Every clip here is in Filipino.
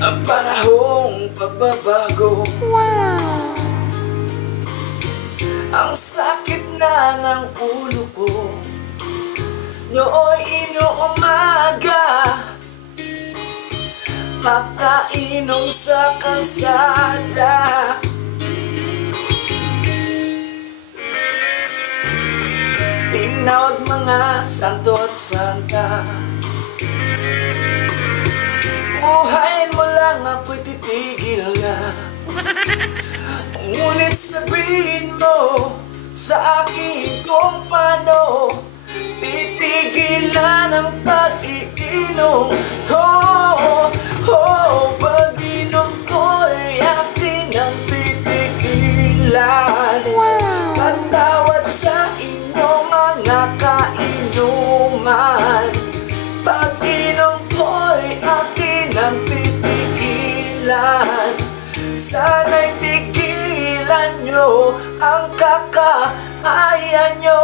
Ang panahong pagbabago, Wow! ang sakit na ng ulo ko. Nooy inuumaga, makainom sa kalsada. Tinawag mga santo at santa, buhayin mo lang ako'y titigil na. Ngunit sabihin mo sa akin kung paano titigilan ang pag-iinom ko. Pag-inom ko'y akin ang titigilan. Patawad sa inyo mga kainuman, pag-inom ko'y akin ang titigilan. Sana'y tigilan nyo ang kakaaya nyo.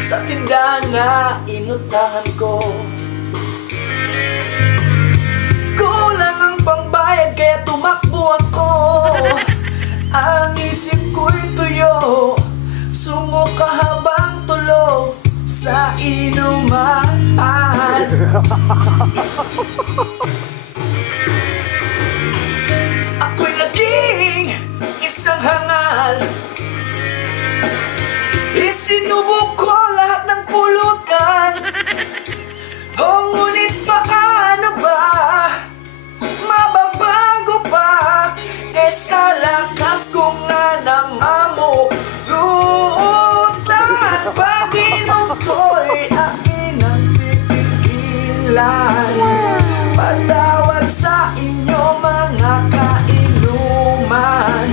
Sa tindahan na inutangan ko, kulang ang pangbayad kaya tumakbo ako. Ang isip ko'y tuyo, sumuka habang tulog sa inuman. Ako'y naging isang hangal, isinubok ko lahat ng pulutan. Ngunit paano ba mababago pa? Sa lakas ko nga namamurutan, pag-inom ko'y akin ang titigilan. Patawad sa inyo mga kainuman,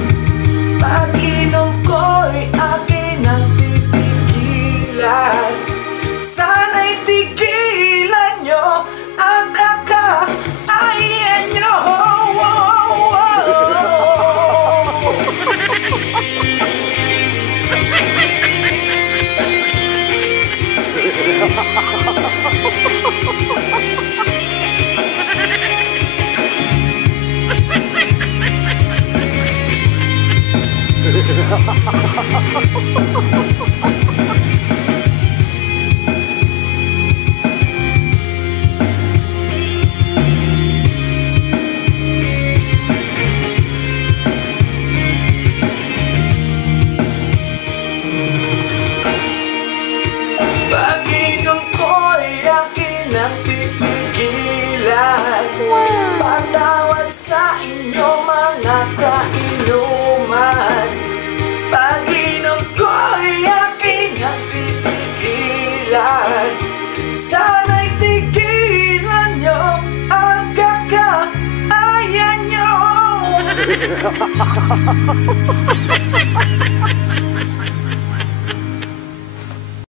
pag-inom ko'y akin ang titigilan. Sana'y tigilan nyo ang kakaaya nyo. Pag-inom ko'y akin ang titigilan. Patawad sa inyo mga kainuman, pag-inom ko'y akin ang titigilan. Sana'y tigilan nyo ang kakaaya nyo.